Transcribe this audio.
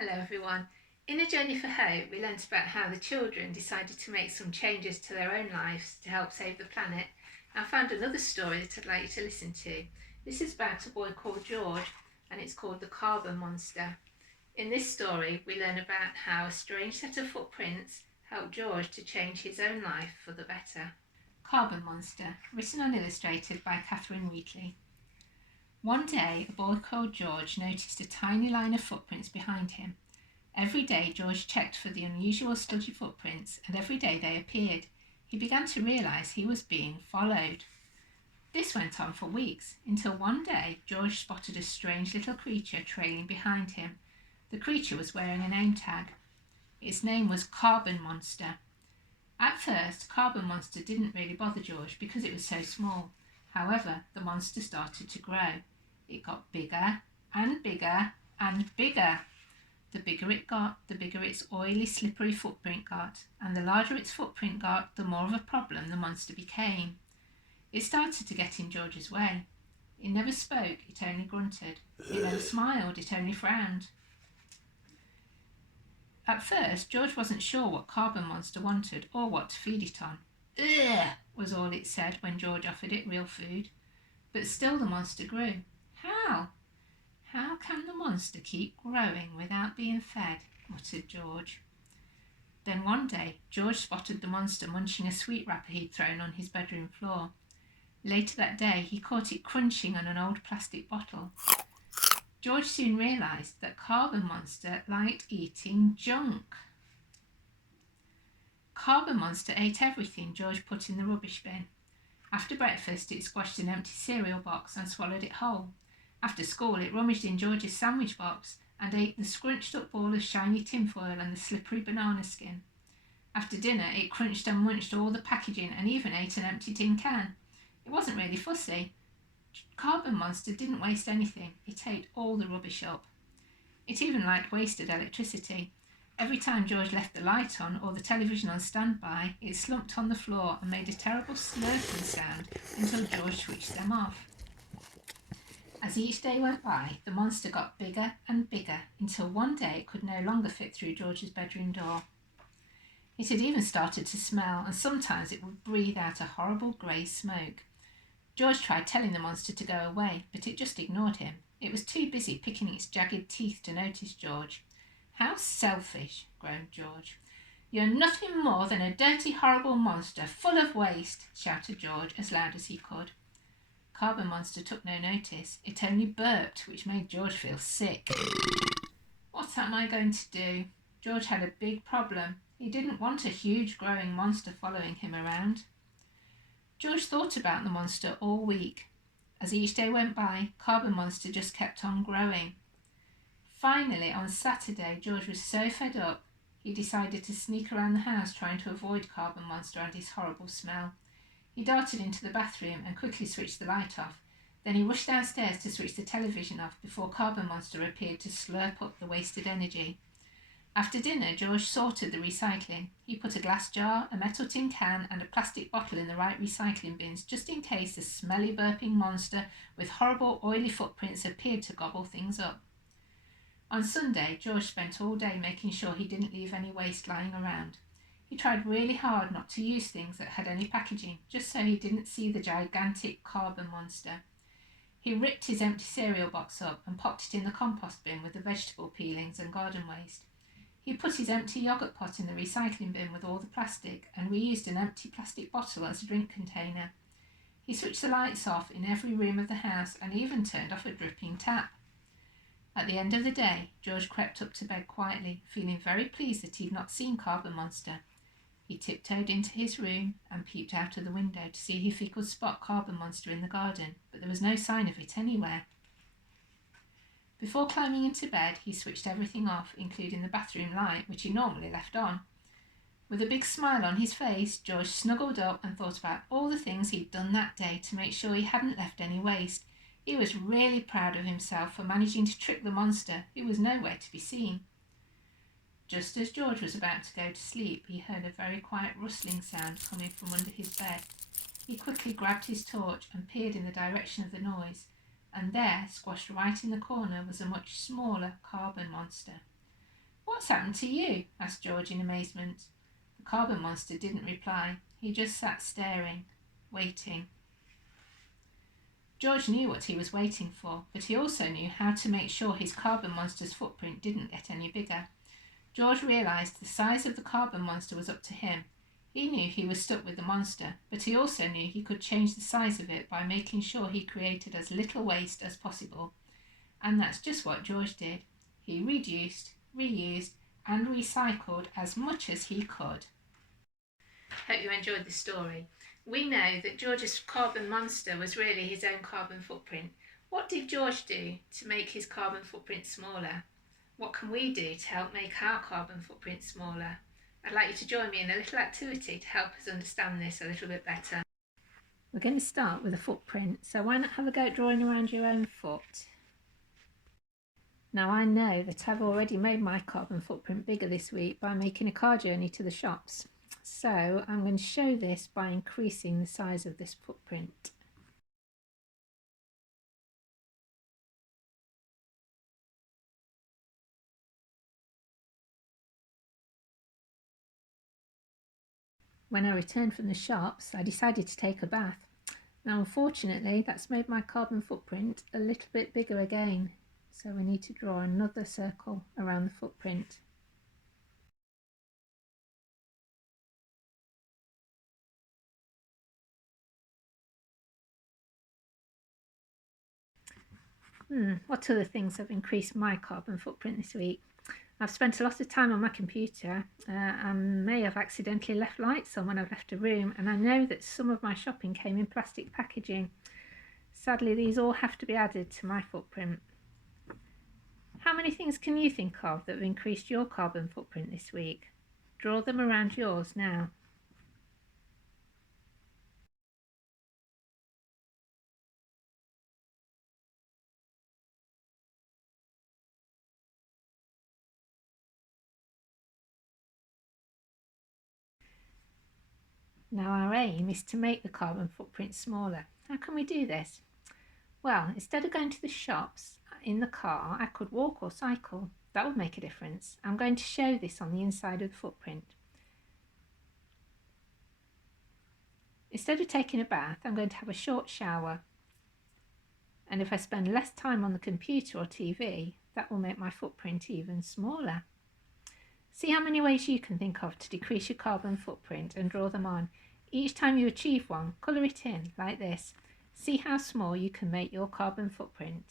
Hello everyone. In A Journey for Hope, we learnt about how the children decided to make some changes to their own lives to help save the planet. I found another story that I'd like you to listen to. This is about a boy called George, and it's called The Carbon Monster. In this story, we learn about how a strange set of footprints helped George to change his own life for the better. Carbon Monster, written and illustrated by Catherine Wheatley. One day, a boy called George noticed a tiny line of footprints behind him. Every day, George checked for the unusual sludgy footprints, and every day they appeared. He began to realise he was being followed. This went on for weeks, until one day George spotted a strange little creature trailing behind him. The creature was wearing a name tag. Its name was Carbon Monster. At first, Carbon Monster didn't really bother George because it was so small. However, the monster started to grow. It got bigger and bigger and bigger. The bigger it got, the bigger its oily, slippery footprint got, and the larger its footprint got, the more of a problem the monster became. It started to get in George's way. It never spoke, it only grunted. It never smiled, it only frowned. At first, George wasn't sure what Carbon Monster wanted or what to feed it on. "Ugh," was all it said when George offered it real food. But still the monster grew. How? How can the monster keep growing without being fed? Muttered George. Then one day, George spotted the monster munching a sweet wrapper he'd thrown on his bedroom floor. Later that day, he caught it crunching on an old plastic bottle. George soon realised that Carbon Monster liked eating junk. Carbon Monster ate everything George put in the rubbish bin. After breakfast, it squashed an empty cereal box and swallowed it whole. After school, it rummaged in George's sandwich box and ate the scrunched up ball of shiny tinfoil and the slippery banana skin. After dinner, it crunched and munched all the packaging and even ate an empty tin can. It wasn't really fussy. Carbon Monster didn't waste anything. It ate all the rubbish up. It even liked wasted electricity. Every time George left the light on or the television on standby, it slumped on the floor and made a terrible slurping sound until George switched them off. As each day went by, the monster got bigger and bigger until one day it could no longer fit through George's bedroom door. It had even started to smell, and sometimes it would breathe out a horrible grey smoke. George tried telling the monster to go away, but it just ignored him. It was too busy picking its jagged teeth to notice George. "How selfish," groaned George. "You're nothing more than a dirty, horrible monster, full of waste," shouted George as loud as he could. Carbon Monster took no notice. It only burped, which made George feel sick. What am I going to do? George had a big problem. He didn't want a huge, growing monster following him around. George thought about the monster all week. As each day went by, Carbon Monster just kept on growing. Finally, on Saturday, George was so fed up, he decided to sneak around the house trying to avoid Carbon Monster and his horrible smell. He darted into the bathroom and quickly switched the light off. Then he rushed downstairs to switch the television off before Carbon Monster appeared to slurp up the wasted energy. After dinner, George sorted the recycling. He put a glass jar, a metal tin can and a plastic bottle in the right recycling bins just in case the smelly burping monster with horrible oily footprints appeared to gobble things up. On Sunday, George spent all day making sure he didn't leave any waste lying around. He tried really hard not to use things that had any packaging, just so he didn't see the gigantic Carbon Monster. He ripped his empty cereal box up and popped it in the compost bin with the vegetable peelings and garden waste. He put his empty yoghurt pot in the recycling bin with all the plastic and reused an empty plastic bottle as a drink container. He switched the lights off in every room of the house and even turned off a dripping tap. At the end of the day, George crept up to bed quietly, feeling very pleased that he'd not seen Carbon Monster. He tiptoed into his room and peeped out of the window to see if he could spot Carbon Monster in the garden, but there was no sign of it anywhere. Before climbing into bed, he switched everything off, including the bathroom light, which he normally left on. With a big smile on his face, George snuggled up and thought about all the things he'd done that day to make sure he hadn't left any waste. He was really proud of himself for managing to trick the monster, who was nowhere to be seen. Just as George was about to go to sleep, he heard a very quiet rustling sound coming from under his bed. He quickly grabbed his torch and peered in the direction of the noise, and there, squashed right in the corner, was a much smaller Carbon Monster. "What's happened to you?" asked George in amazement. The carbon monster didn't reply. He just sat staring, waiting. George knew what he was waiting for, but he also knew how to make sure his carbon monster's footprint didn't get any bigger. George realised the size of the carbon monster was up to him. He knew he was stuck with the monster, but he also knew he could change the size of it by making sure he created as little waste as possible. And that's just what George did. He reduced, reused, and recycled as much as he could. Hope you enjoyed the story. We know that George's carbon monster was really his own carbon footprint. What did George do to make his carbon footprint smaller? What can we do to help make our carbon footprint smaller? I'd like you to join me in a little activity to help us understand this a little bit better. We're going to start with a footprint, so why not have a go at drawing around your own foot? Now I know that I've already made my carbon footprint bigger this week by making a car journey to the shops. So I'm going to show this by increasing the size of this footprint. When I returned from the shops, I decided to take a bath. Now unfortunately, that's made my carbon footprint a little bit bigger again. So we need to draw another circle around the footprint. What other things have increased my carbon footprint this week? I've spent a lot of time on my computer and may have accidentally left lights on when I've left a room, and I know that some of my shopping came in plastic packaging. Sadly, these all have to be added to my footprint. How many things can you think of that have increased your carbon footprint this week? Draw them around yours now. Now our aim is to make the carbon footprint smaller. How can we do this? Well, instead of going to the shops in the car, I could walk or cycle. That would make a difference. I'm going to show this on the inside of the footprint. Instead of taking a bath, I'm going to have a short shower. And if I spend less time on the computer or TV, that will make my footprint even smaller. See how many ways you can think of to decrease your carbon footprint and draw them on. Each time you achieve one, colour it in like this. See how small you can make your carbon footprint.